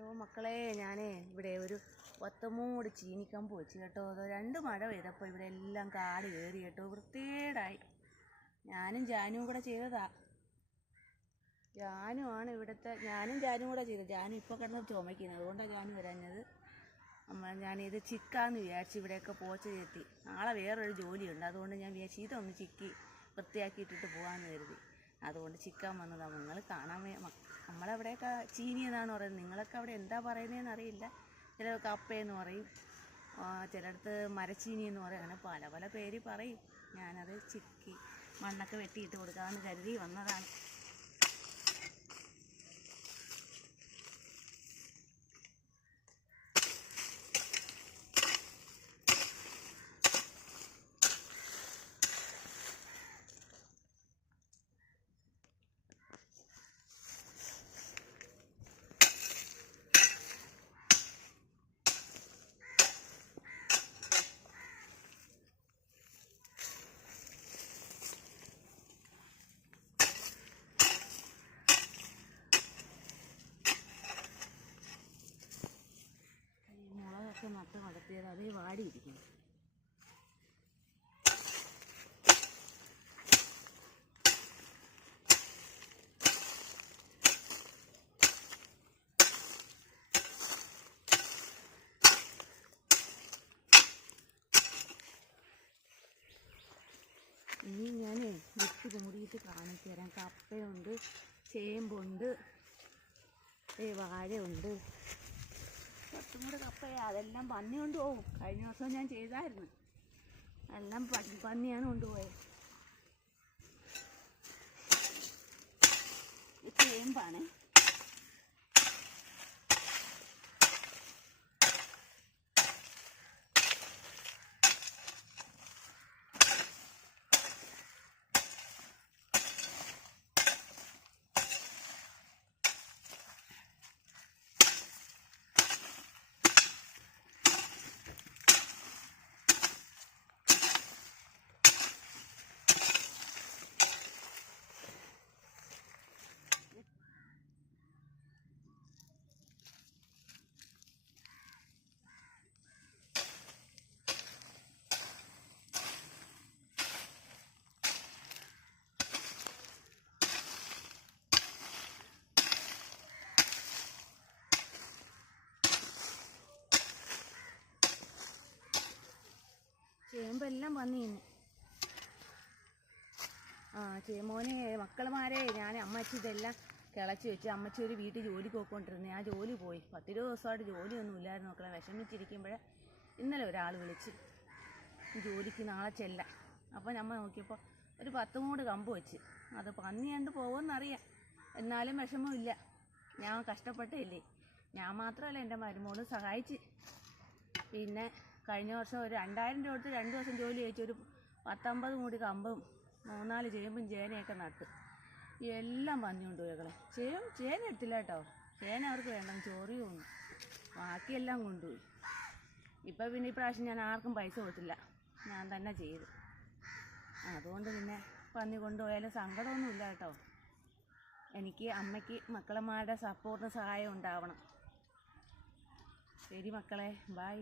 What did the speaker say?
Hello മക്കളെ, ഞാനേ ഇവിടെ ഒരു ഒത്തമൂട് ചീനിക്കമ്പ് വെച്ച് കേട്ടോ. അത് 2 മഴ പെയ്തപ്പോൾ ഇവിടെ എല്ലാം കാട് കയറി കേട്ടോ, വൃത്തികേടായി. ഞാനും ജാനുവും കൂടെ ചെയ്തതാ. ഞാനും ജാനും കൂടെ ചെയ്തത്. ജാനും ഇപ്പോൾ കിടന്ന് ചുമയ്ക്കുന്നത്, അതുകൊണ്ടാണ് ജാനു വരാഞ്ഞത്. ഞാനിത് ചിക്കാന്ന് വിചാരിച്ച് ഇവിടെയൊക്കെ പോച്ച ചെത്തി. നാളെ വേറൊരു ജോലിയുണ്ട്, അതുകൊണ്ട് ഞാൻ വിചാരിച്ച് ഇതൊന്ന് ചിക്കി വൃത്തിയാക്കിയിട്ടിട്ട് പോകാമെന്ന് കരുതി. അതുകൊണ്ട് ചിക്കാൻ വന്നതാണ്. നിങ്ങൾ കാണാൻ നമ്മളവിടെയൊക്കെ ചീനി എന്നാണ് പറയുന്നത്, നിങ്ങളൊക്കെ അവിടെ എന്താ പറയുന്നതെന്ന് അറിയില്ല. ചില കപ്പയെന്ന് പറയും, ചിലയിടത്ത് മരച്ചീനി എന്ന് പറയും, അങ്ങനെ പല പല പേര് പറയും. ഞാനത് ചിക്കി മണ്ണൊക്കെ വെട്ടിയിട്ട് കൊടുക്കാമെന്ന് കരുതി വന്നതാണ്. നട്ട് വളർത്തിയത് അതേ വാടിയിരിക്കുന്നു. ഇനി ഞാൻ വിത്ത് മൂടിയിട്ട് കാണിച്ചു തരാം. കപ്പയുണ്ട്, ചേമ്പുണ്ട്, വാഴയുണ്ട്. കുറച്ചും കൂടെ കപ്പയാ. അതെല്ലാം പന്നി കൊണ്ടുപോകും. കഴിഞ്ഞ ദിവസം ഞാൻ ചെയ്തായിരുന്നു, എല്ലാം പന്നിയാണ് കൊണ്ടുപോയത്. ചേമ്പാണ്. ചേമ്പെല്ലാം പന്നി തിന്നു. ചേമ്പോനെ മക്കളുമാരെ, ഞാൻ അമ്മച്ചി ഇതെല്ലാം കിളച്ച് വെച്ച്. അമ്മച്ചി ഒരു വീട്ടിൽ ജോലിക്ക് പോയിക്കൊണ്ടിരുന്നേ, ആ ജോലി പോയി. 10-20 ദിവസമായിട്ട് ജോലിയൊന്നും ഇല്ലായിരുന്നു മക്കളെ. വിഷമിച്ചിരിക്കുമ്പോഴേ ഇന്നലെ ഒരാൾ വിളിച്ച് ജോലിക്ക് നാളെ ചെല്ലാം. അപ്പോൾ നമ്മൾ നോക്കിയപ്പോൾ ഒരു 10 മൂട് കമ്പ് വെച്ച്. അത് പന്നി കണ്ട് പോകുമെന്നറിയാം, എന്നാലും വിഷമമില്ല. ഞാൻ കഷ്ടപ്പെട്ടല്ലേ. ഞാൻ മാത്രമല്ല, എൻ്റെ മരുമോളും സഹായിച്ച്. പിന്നെ കഴിഞ്ഞ വർഷം ഒരു 2000 രൂപ കൊടുത്ത് 2 ദിവസം ജോലി കഴിച്ച് ഒരു 10-50 മൂടി കമ്പും 3-4 ചേമ്പും ചേനയൊക്കെ നട്ട്. എല്ലാം പന്നി കൊണ്ടുപോയി. ചേന എടുത്തില്ല കേട്ടോ. ചേന അവർക്ക് വേണ്ട, ചോറിയും ഒന്നും. ബാക്കിയെല്ലാം കൊണ്ടുപോയി. ഇപ്പം പിന്നെ ഇപ്രാവശ്യം ഞാൻ ആർക്കും പൈസ കൊടുത്തില്ല, ഞാൻ തന്നെ ചെയ്തു. അതുകൊണ്ട് പിന്നെ പന്നി കൊണ്ടുപോയാലും സങ്കടമൊന്നുമില്ല കേട്ടോ. എനിക്ക് അമ്മയ്ക്ക് മക്കളമാരുടെ സപ്പോർട്ടും സഹായം ഉണ്ടാവണം. ശരി മക്കളെ, ബൈ.